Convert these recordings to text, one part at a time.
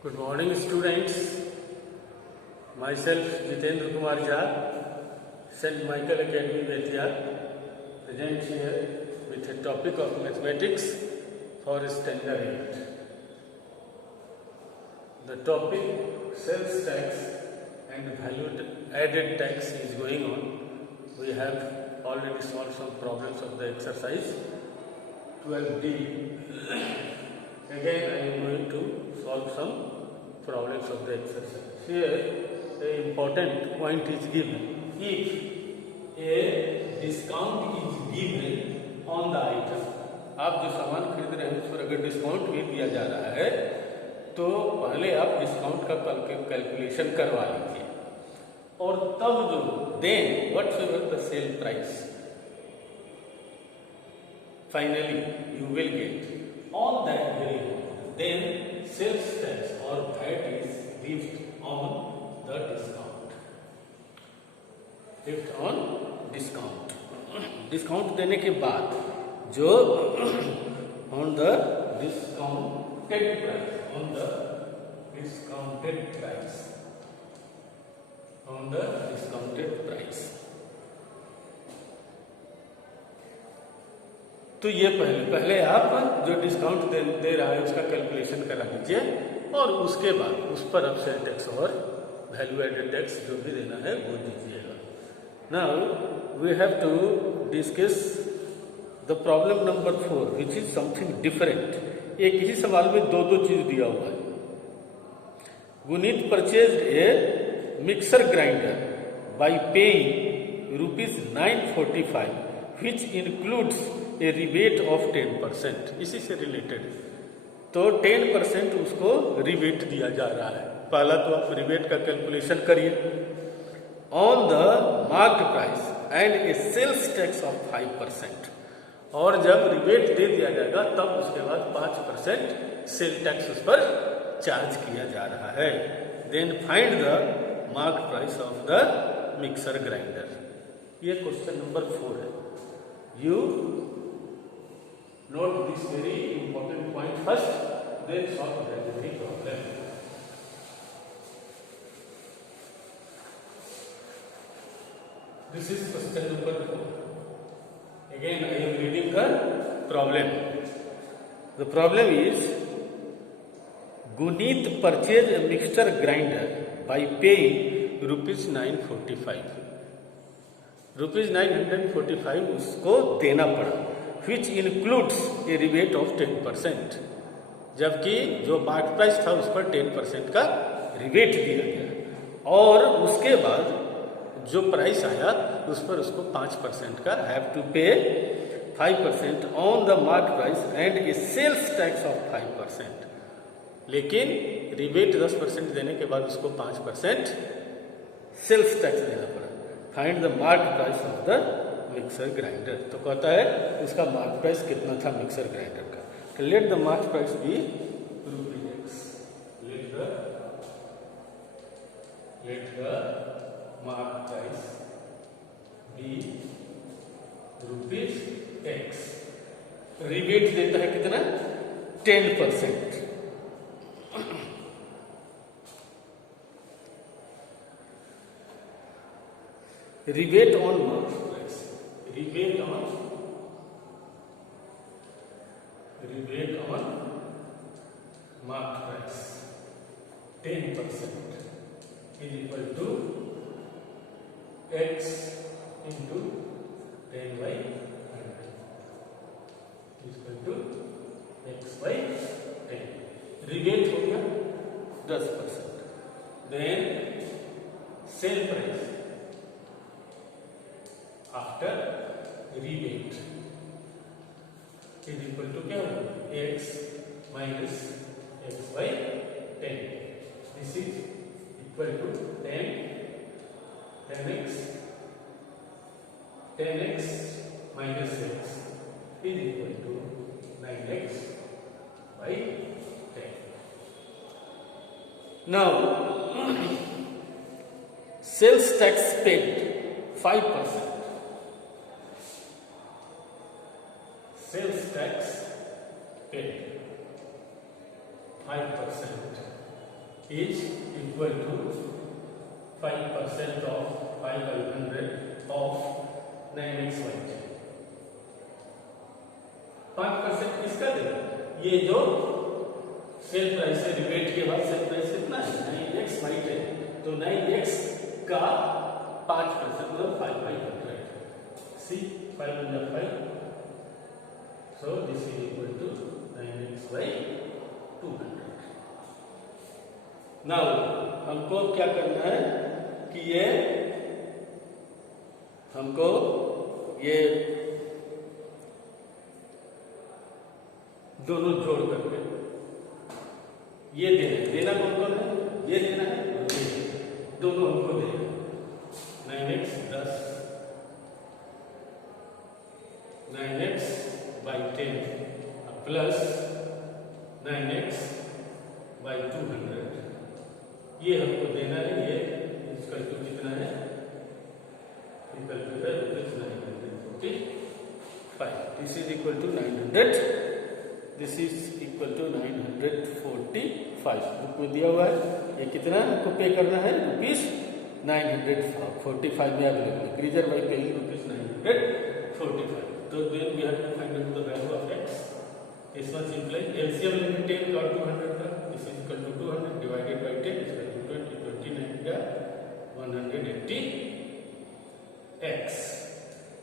Good morning, students. Myself, Jitendra Kumar Jha, St. Michael Academy, Bettiya, present here with a topic of mathematics for standard 8. The topic sales tax and value added tax is going on. We have already solved some problems of the exercise 12D. Again, I am going to solve some problems of the exercise. Here, an important point is given. If a discount is given on the item, आप जो सामान खरीद रहे हैं उस पर अगर discount भी दिया जा रहा है तो पहले आप डिस्काउंट का कैलकुलेशन करवा लीजिए और तब जो then whatever the sale price finally you will get on that very amount, then sales tax or VAT is levied on the discount. Levied on discount. Discount देने के बाद जो on the discounted price, on the discounted price, on the discounted price. तो ये पहले आप जो discount दे रहा है उसका कैलकुलेशन करा लीजिए और उसके बाद उस पर आप सेल टैक्स और वैल्यू एडेड टैक्स जो भी देना है वो दीजिएगा. Now we have to discuss the problem number 4 which is something different. एक ही सवाल में दो चीज दिया हुआ है. Guneet purchase a mixer grinder by paying ₹945 which includes a rebate of 10%. इसी से रिलेटेड तो 10% उसको रिबेट दिया जा रहा है. पहला तो आप रिबेट का कैलकुलेशन करिए on the marked price and a sales tax of 5%. और जब रिबेट दे दिया जाएगा तब उसके बाद 5% सेल टैक्स उस पर चार्ज किया जा रहा है. Then find the marked price of the mixer grinder. ये क्वेश्चन नंबर 4 है. You note this very important point first, then solve the remaining problem. This is question number 4. Again, I am reading the problem. The problem is Guneet purchased a mixture grinder by paying ₹945. ₹945 उसको देना पड़ा which includes A rebate of 10%. जबकि जो market price था उस पर 10% का rebate दिया गया और उसके बाद जो प्राइस आया उस पर उसको 5% का have to pay 5% on the market price and a sales tax of 5%. लेकिन रिबेट 10% देने के बाद उसको 5% सेल्स टैक्स देना पड़ा. Find the market price of the mixer grinder. तो कहता है उसका मार्केट प्राइस कितना था मिक्सर ग्राइंडर का. तो let the market price be ₹X. Let the market price be ₹X. Rebate देता है कितना 10%. rebate on market price. Rebate on market price 10% is equal to X into 10 by 100 is equal to X by 10. Rebate हो गया 10%. Then sale price after rebate is equal to क्या होगा X minus X by 10. This is equal to 10x minus X is equal to 9x by 10. Now sales tax paid 5%. Sales tax paid 5%. is equal to 5% of 500 of 9xy। 5% किसका देगा? ये जो sale price है, rebate के बाद sale price कितना है? 9x white है, तो 9x का 5% मतलब 5/100। सी 5/5, so this is equal to 9x/200। Now हमको क्या करना है कि हमको ये दोनों जोड़ करके ये देना कौन है? ये देना है, दोनों हमको देना। 9x 10, 9x/10 प्लस 9x/200 ये हमको देना है। ये इसका कितना है? इक्वल टू है 945। This is equal to 900, this is equal to 945। Book में दिया हुआ है। ये कितना हमको पे करना है? ₹945 में अवेलेबल। Increaser by paying ₹945। तो then we have to find out the value of x। This much imply LCM लेंगे 10 का और 200 का। This is equal to 200 divided by 10 is equal to 20, 29 का 180x।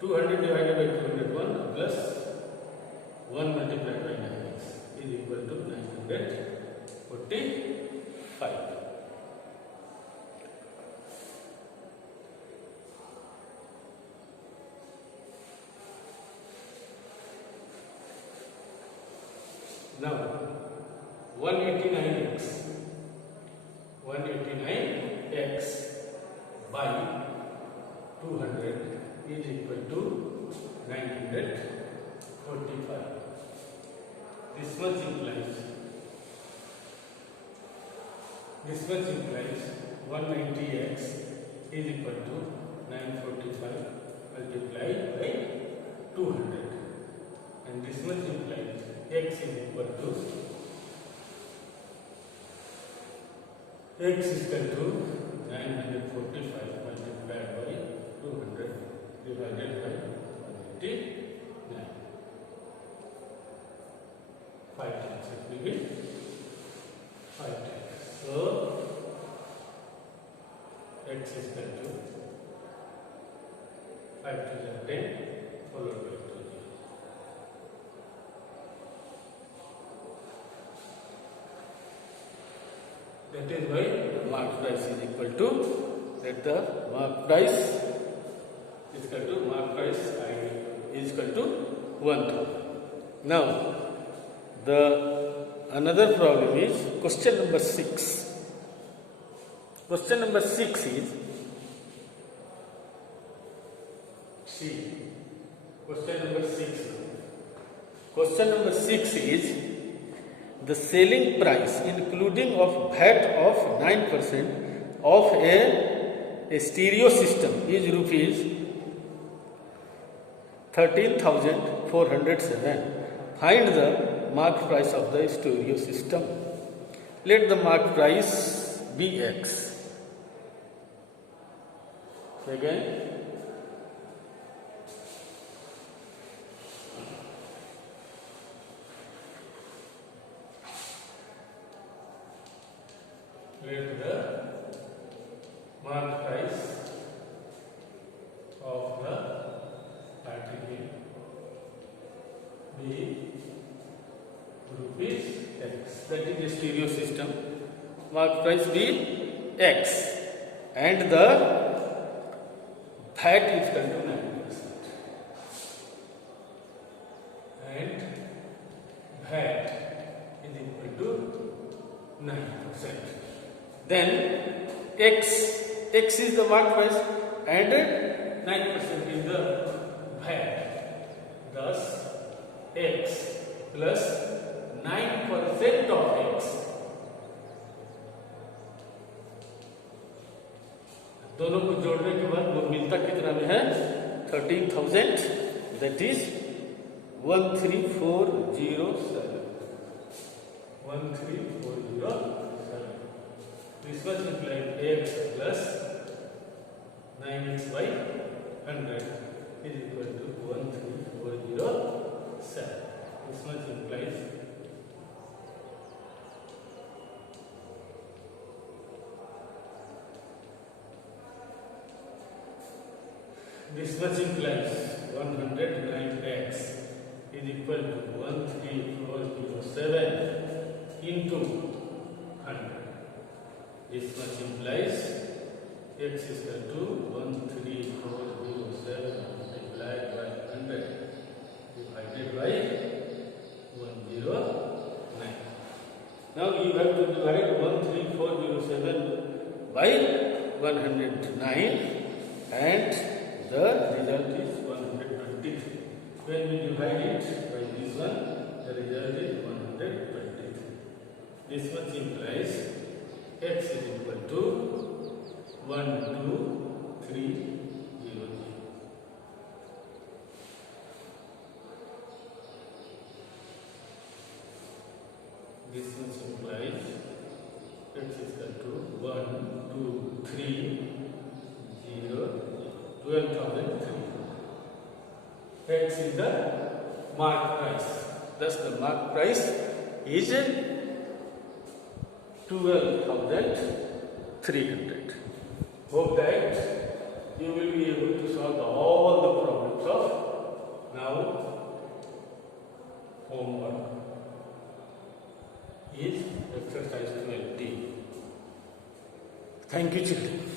200 divided by 201 plus 1 multiplied by 9x is equal to 945। Now 189x by 200 is equal to 945। This much implies 190x is equal to 945 multiplied by 200, and this much implies x is equal to x is equal to 945 multiplied by 200 divided by 189। 5 times it will be 5 times. So x is equal to 5 to the 10 followed by 2. That is why the mark price is equal to mark price is equal to 1000. Now the another problem is question number 6. Question number 6 is Question number 6 is the selling price including of VAT of 9% of a stereo system is rupees 13,407. Find the mark price of the stereo system. Let the mark price be x. Again, let the mark price of the article be rupees x. That is a stereo system. Mark price be x and the VAT is equal to 9%. And VAT is equal to 9%. Then x is the mark price and 9% is the VAT. Thus x plus 9% of x. दोनों को जोड़ने के बाद वो मिलता कितना में है? 13,000, that is 13407. 13407. This much implies x plus 9x by 100 is equal to 13407. This much implies this much implies 109x is equal to 13407 into 100. This much implies x is equal to 13407 multiplied by 100 divided by 109. Now you have to divide 13407 by 109 and the result is 123. When we divide it by this one, the result is 123. This much implies x is equal to 12300. This much implies x is equal to 12300. 12,003. X is the mark price. Thus, the mark price is 12,300. Hope that you will be able to solve all the problems of now. Homework is exercise 20. Thank you, children.